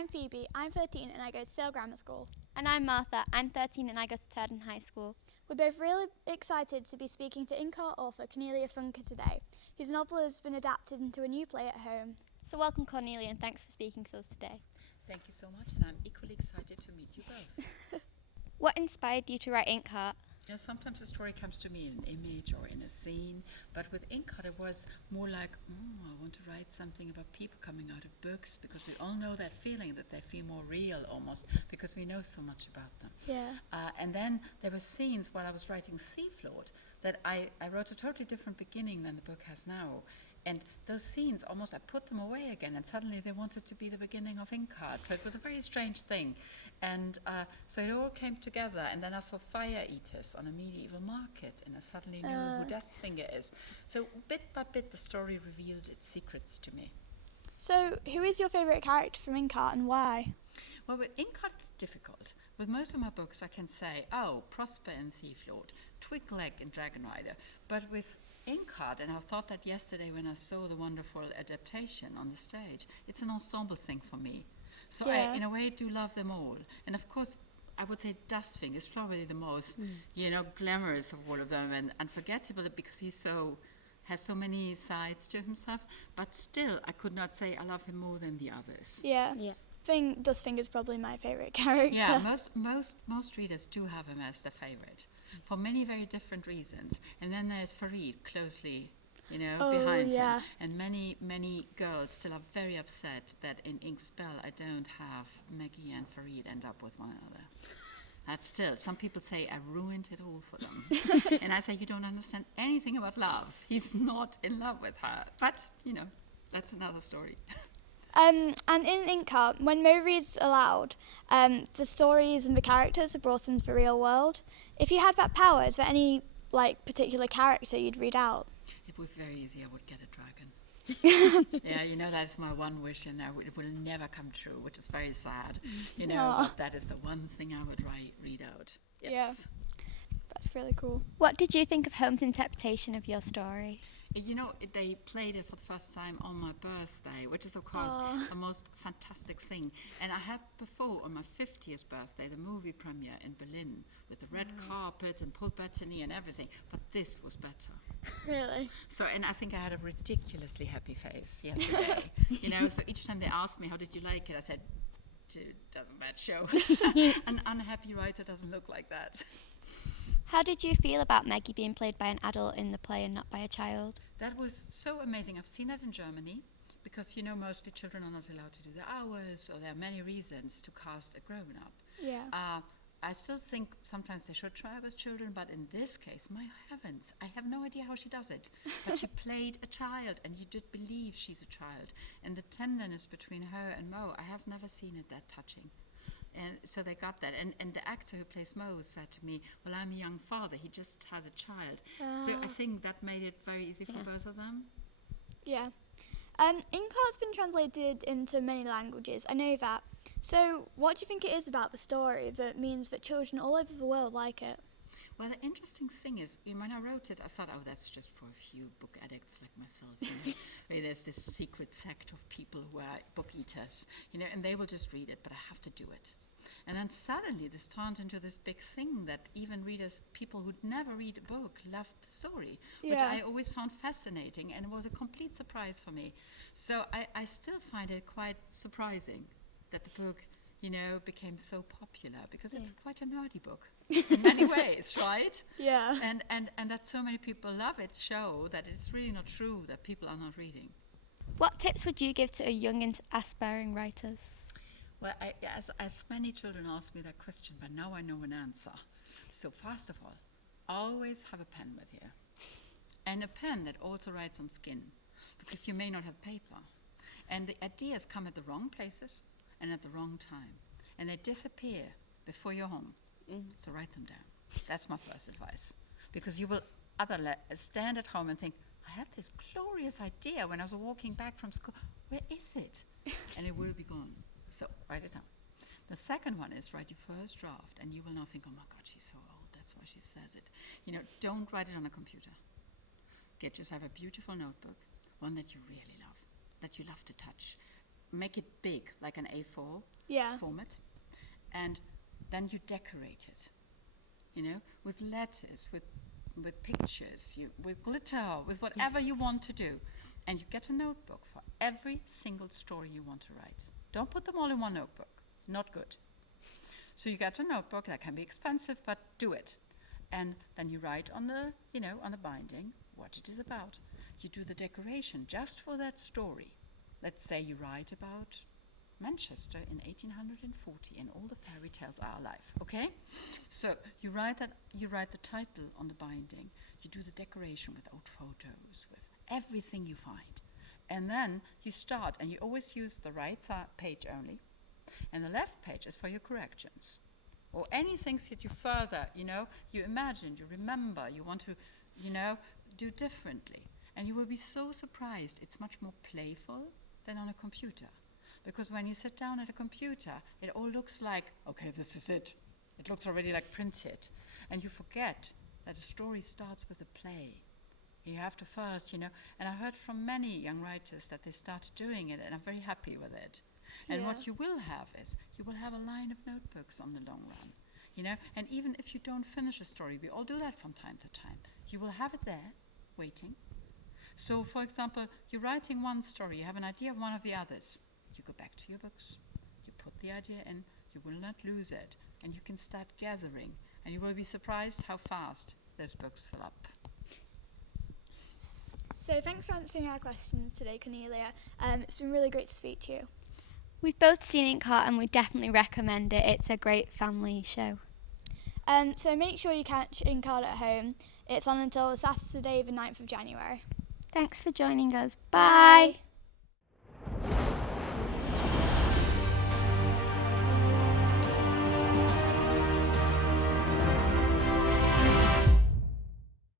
I'm Phoebe, I'm 13 and I go to Sale Grammar School. And I'm Martha, I'm 13 and I go to Turton High School. We're both really excited to be speaking to Inkheart author Cornelia Funke today, whose novel has been adapted into a new play at home. So welcome Cornelia and thanks for speaking to us today. Thank you so much, and I'm equally excited to meet you both. What inspired you to write Inkheart? You know, sometimes a story comes to me in an image or in a scene, but with Inkheart it was more like, I want to write something about people coming out of books, because we all know that feeling that they feel more real almost, because we know so much about them. Yeah. And then there were scenes while I was writing Thief Lord that I wrote a totally different beginning than the book has now. And those scenes, almost I put them away again, and suddenly they wanted to be the beginning of Inkheart. So it was a very strange thing. And so it all came together, and then I saw fire eaters on a medieval market, and I suddenly knew who Deathfinger is. So bit by bit, the story revealed its secrets to me. So, who is your favourite character from Inkheart and why? Well, with Inkheart it's difficult. With most of my books I can say, Prosper and Thief Lord, Twig-Leg and Dragon Rider. But with Inkheart, and I thought that yesterday when I saw the wonderful adaptation on the stage, it's an ensemble thing for me. So I, in a way, do love them all. And of course, I would say Dustfinger is probably the most, glamorous of all of them and unforgettable, because has so many sides to himself. But still, I could not say I love him more than the others. Yeah. Dustfinger's probably my favourite character. Yeah, most readers do have him as their favourite, for many very different reasons. And then there's Farid closely, behind him. And many girls still are very upset that in Inkspell I don't have Maggie and Farid end up with one another. That's still, some people say I ruined it all for them. And I say, you don't understand anything about love. He's not in love with her. But, that's another story. And in Inkheart, when Mo reads aloud, the stories and the characters are brought into the real world. If you had that power, is there any particular character you'd read out? It would be very easy. I would get a dragon. Yeah, that is my one wish, and it will never come true, which is very sad. But that is the one thing I would read out. Yes. Yeah, that's really cool. What did you think of Holmes' interpretation of your story? They played it for the first time on my birthday, which is, of course, the most fantastic thing. And I had before, on my 50th birthday, the movie premiere in Berlin with the red carpet and Paul Bettany and everything. But this was better. Really? So, and I think I had a ridiculously happy face yesterday. So each time they asked me, how did you like it? I said, doesn't that show? An unhappy writer doesn't look like that. How did you feel about Maggie being played by an adult in the play and not by a child? That was so amazing. I've seen that in Germany, because, mostly children are not allowed to do the hours, or there are many reasons to cast a grown-up. Yeah. I still think sometimes they should try with children, but in this case, my heavens, I have no idea how she does it. But she played a child, and you did believe she's a child. And the tenderness between her and Mo, I have never seen it that touching. And so they got that. And the actor who plays Mo said to me, well, I'm a young father. He just had a child. So I think that made it very easy for both of them. Yeah. Inkheart's been translated into many languages. I know that. So what do you think it is about the story that means that children all over the world like it? Well, the interesting thing is, when I wrote it, I thought, that's just for a few book addicts like myself. Where there's this secret sect of people who are book eaters, and they will just read it, but I have to do it. And then suddenly this turned into this big thing that even readers, people who'd never read a book, loved the story, which I always found fascinating, and it was a complete surprise for me. So I still find it quite surprising that the book, became so popular, because it's quite a nerdy book in many ways, right? Yeah. And that so many people love it show that it's really not true that people are not reading. What tips would you give to a young and aspiring writers? Well, as many children ask me that question, but now I know an answer. So first of all, always have a pen with you. And a pen that also writes on skin, because you may not have paper. And the ideas come at the wrong places and at the wrong time. And they disappear before you're home. So write them down. That's my first advice. Because you will stand at home and think, I had this glorious idea when I was walking back from school. Where is it? And it will be gone. So write it down. The second one is write your first draft, and you will not think, oh my God, she's so old. That's why she says it. Don't write it on a computer. Get yourself a beautiful notebook, one that you really love, that you love to touch. make it big, like an A4 Yeah. format, and then you decorate it, with letters, with pictures, with glitter, with whatever you want to do. And you get a notebook for every single story you want to write. Don't put them all in one notebook. Not good. So you get a notebook that can be expensive, but do it. And then you write on the, on the binding what it is about. You do the decoration just for that story. Let's say you write about Manchester in 1840 and all the fairy tales are alive, okay? So you write the title on the binding. You do the decoration with old photos, with everything you find. And then you start, and you always use the right page only. And the left page is for your corrections. Or any things that you further, you imagine, you remember, you want to, do differently. And you will be so surprised. It's much more playful than on a computer. Because when you sit down at a computer, it all looks like, okay, this is it. It looks already like printed. And you forget that a story starts with a play. You have to first, and I heard from many young writers that they started doing it, and I'm very happy with it. And what you will have is, you will have a line of notebooks on the long run, and even if you don't finish a story, we all do that from time to time, you will have it there, waiting. So, for example, you're writing one story, you have an idea of one of the others, you go back to your books, you put the idea in, you will not lose it, and you can start gathering, and you will be surprised how fast those books fill up. So thanks for answering our questions today, Cornelia. It's been really great to speak to you. We've both seen Inkheart and we definitely recommend it. It's a great family show. So make sure you catch Inkheart at home. It's on until Saturday the 9th of January. Thanks for joining us. Bye.